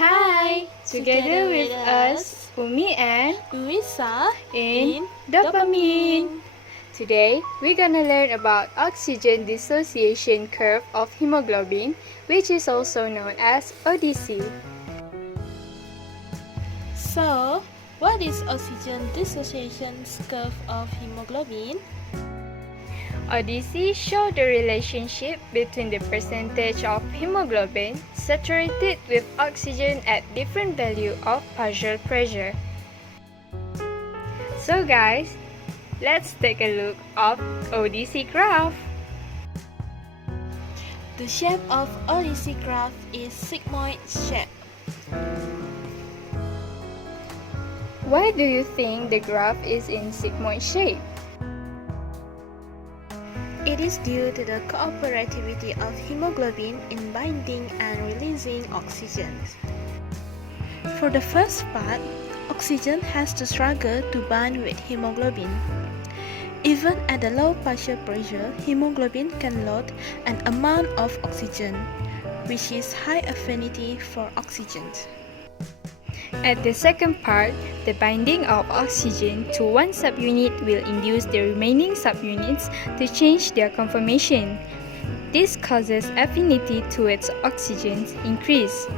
Hi! Together with us, UMIE and LOUISA in DoPaMINE. Today, we're gonna learn about oxygen dissociation curve of hemoglobin, which is also known as ODC. So, what is oxygen dissociation curve of hemoglobin? ODC show the relationship between the percentage of hemoglobin saturated with oxygen at different value of partial pressure. So guys, let's take a look at ODC graph. The shape of ODC graph is sigmoid shape. Why do you think the graph is in sigmoid shape? It is due to the cooperativity of hemoglobin in binding and releasing oxygen. For the first part, oxygen has to struggle to bind with hemoglobin. Even at a low partial pressure, hemoglobin can load an amount of oxygen, which is high affinity for oxygen. At the second part, the binding of oxygen to one subunit will induce the remaining subunits to change their conformation. This causes affinity towards oxygen increase,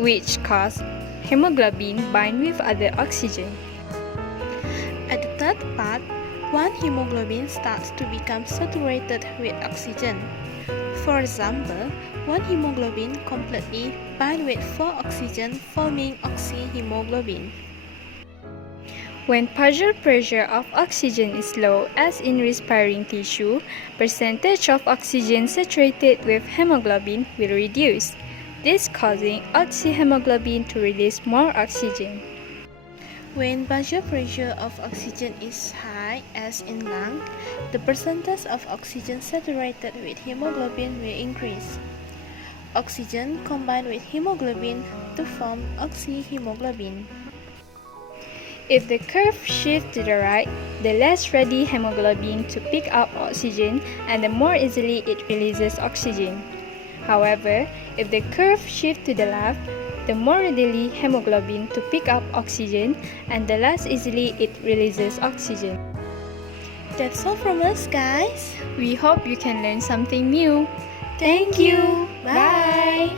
which causes hemoglobin bind with other oxygen. At the third part, one hemoglobin starts to become saturated with oxygen. For example, one hemoglobin completely binds with 4 oxygen, forming oxyhemoglobin. When partial pressure of oxygen is low, as in respiring tissue, percentage of oxygen saturated with hemoglobin will reduce, this causing oxyhemoglobin to release more oxygen. When partial pressure of oxygen is high, as in lung, the percentage of oxygen saturated with hemoglobin will increase. Oxygen combine with hemoglobin to form oxyhemoglobin. If the curve shifts to the right, the less ready hemoglobin to pick up oxygen and the more easily it releases oxygen. However, if the curve shifts to the left, the more readily hemoglobin to pick up oxygen and the less easily it releases oxygen. That's all from us, guys. We hope you can learn something new. Thank you. Bye.